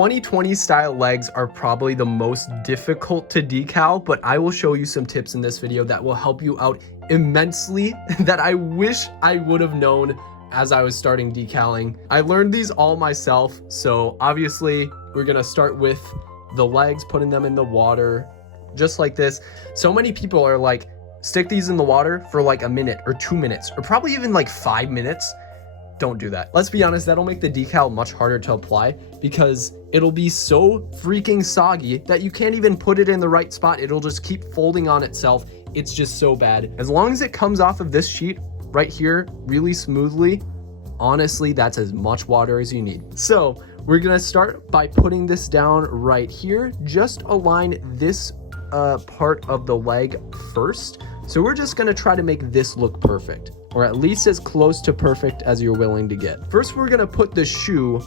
2020 style legs are probably the most difficult to decal, but I will show you some tips in this video that will help you out immensely that I wish I would have known as I was starting decaling. I learned these all myself, so obviously we're gonna start with the legs, putting them in the water, just like this. So many people are like, stick these in the water for like a minute or 2 minutes, or probably even like 5 minutes. Don't do that. Let's be honest, that'll make the decal much harder to apply because it'll be so freaking soggy that you can't even put it in the right spot. It'll just keep folding on itself. It's just so bad. As long as it comes off of this sheet right here really smoothly, honestly, that's as much water as you need. So we're gonna start by putting this down right here. Just align this part of the leg first. So we're just gonna try to make this look perfect, or at least as close to perfect as you're willing to get. First, we're gonna put the shoe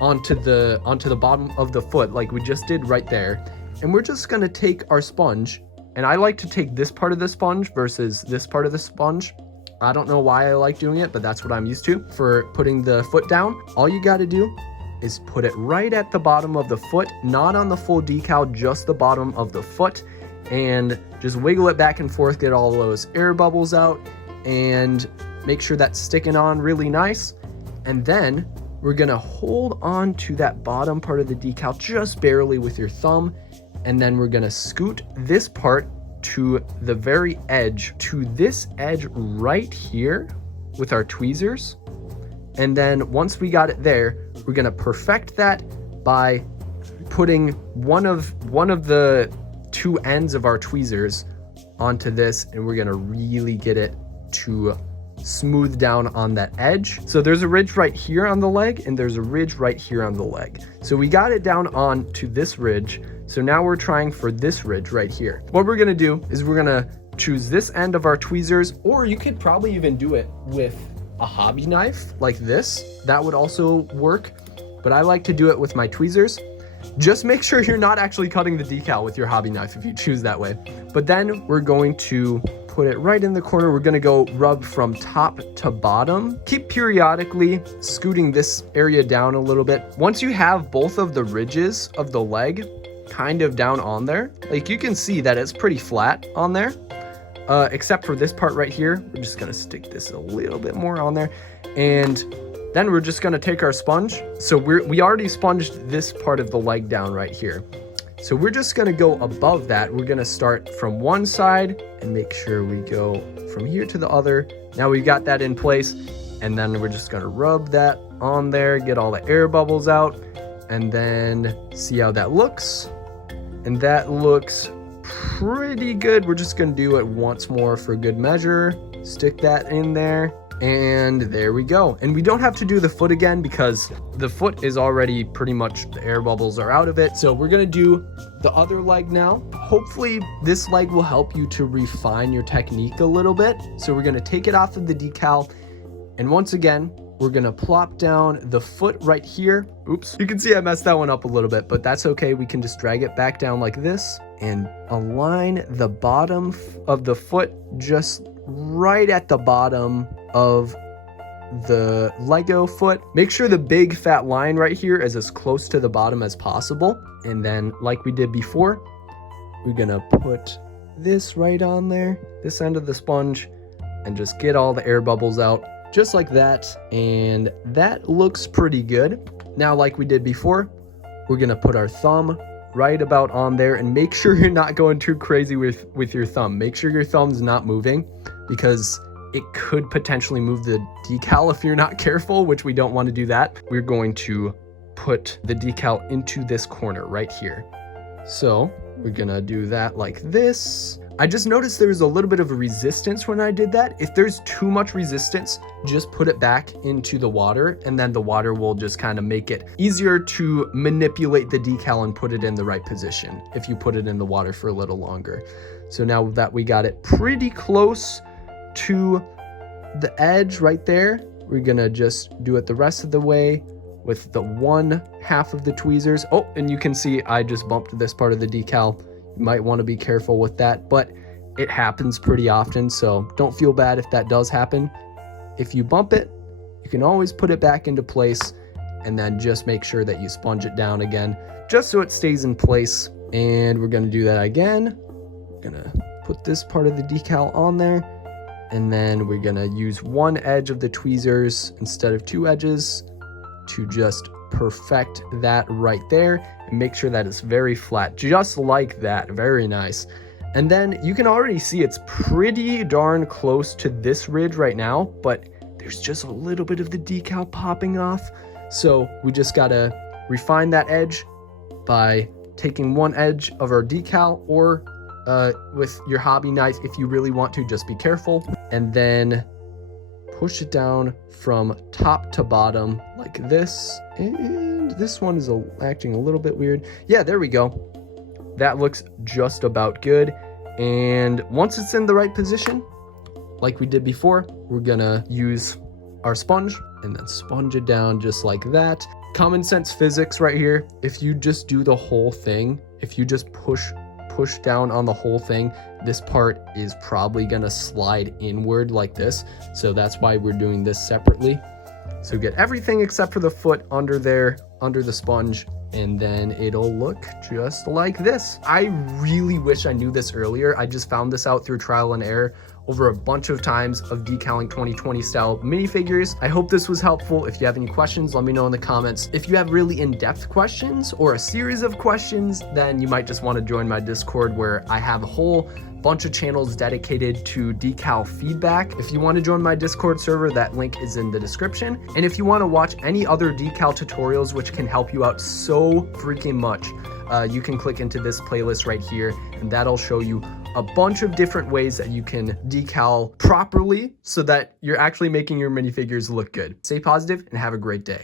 onto the bottom of the foot like we just did right there. And we're just gonna take our sponge, and I like to take this part of the sponge versus this part of the sponge. I don't know why I like doing it, but that's what I'm used to for putting the foot down. All you gotta do is put it right at the bottom of the foot, not on the full decal, just the bottom of the foot, and just wiggle it back and forth, get all those air bubbles out, and make sure that's sticking on really nice. And then we're gonna hold on to that bottom part of the decal just barely with your thumb, and then we're gonna scoot this part to the very edge, to this edge right here with our tweezers. And then once we got it there, we're gonna perfect that by putting one of the two ends of our tweezers onto this, and we're gonna really get it to smooth down on that edge. So there's a ridge right here on the leg, and there's a ridge right here on the leg. So we got it down on to this ridge. So now we're trying for this ridge right here. What we're gonna do is we're gonna choose this end of our tweezers, or you could probably even do it with a hobby knife like this. That would also work, but I like to do it with my tweezers. Just make sure you're not actually cutting the decal with your hobby knife if you choose that way. But then we're going to put it right in the corner. We're gonna go rub from top to bottom. Keep periodically scooting this area down a little bit. Once you have both of the ridges of the leg kind of down on there, like you can see that it's pretty flat on there, except for this part right here. We're just gonna stick this a little bit more on there, and then we're just gonna take our sponge. So we already sponged this part of the leg down right here. So we're just gonna go above that. We're gonna start from one side and make sure we go from here to the other. Now we've got that in place, and then we're just gonna rub that on there, get all the air bubbles out, and then see how that looks. And that looks pretty good. We're just gonna do it once more for good measure. Stick that in there. And there we go. And we don't have to do the foot again because the foot is already pretty much, the air bubbles are out of it. So we're gonna do the other leg now. Hopefully this leg will help you to refine your technique a little bit. So we're gonna take it off of the decal, and once again, we're gonna plop down the foot right here. Oops, you can see I messed that one up a little bit, but that's okay. We can just drag it back down like this and align the bottom of the foot just right at the bottom of the Lego foot. Make sure the big fat line right here is as close to the bottom as possible. And then like we did before, we're gonna put this right on there, this end of the sponge, and just get all the air bubbles out just like that. And that looks pretty good. Now, like we did before, we're gonna put our thumb right about on there, and make sure you're not going too crazy with your thumb. Make sure your thumb's not moving, because it could potentially move the decal if you're not careful, which we don't want to do that. We're going to put the decal into this corner right here. So we're gonna do that like this. I just noticed there was a little bit of a resistance when I did that. If there's too much resistance, just put it back into the water, and then the water will just kind of make it easier to manipulate the decal and put it in the right position if you put it in the water for a little longer. So now that we got it pretty close to the edge right there, we're gonna just do it the rest of the way with the one half of the tweezers. Oh, and you can see I just bumped this part of the decal. You might want to be careful with that, but it happens pretty often, so don't feel bad if that does happen. If you bump it, you can always put it back into place and then just make sure that you sponge it down again, just so it stays in place. And we're gonna do that again. We're gonna put this part of the decal on there, and then we're gonna use one edge of the tweezers instead of two edges to just perfect that right there, and make sure that it's very flat, just like that. Very nice. And then you can already see it's pretty darn close to this ridge right now, but there's just a little bit of the decal popping off. So we just gotta refine that edge by taking one edge of our decal, or with your hobby knife if you really want to. Just be careful, and then push it down from top to bottom like this. And this one is acting a little bit weird. Yeah, there we go. That looks just about good. And once it's in the right position, like we did before, we're gonna use our sponge and then sponge it down just like that. Common sense physics right here. If you just do the whole thing, if you just push down on the whole thing, this part is probably gonna slide inward like this. So that's why we're doing this separately. So get everything except for the foot under there, under the sponge, and then it'll look just like this. I really wish I knew this earlier. I just found this out through trial and error over a bunch of times of Decaling 2020 style minifigures. I hope this was helpful. If you have any questions, let me know in the comments. If you have really in-depth questions or a series of questions, then you might just want to join my Discord, where I have a whole bunch of channels dedicated to decal feedback. If you want to join my Discord server, that link is in the description. And if you want to watch any other decal tutorials, which can help you out so freaking much, you can click into this playlist right here, and that'll show you a bunch of different ways that you can decal properly so that you're actually making your minifigures look good. Stay positive and have a great day.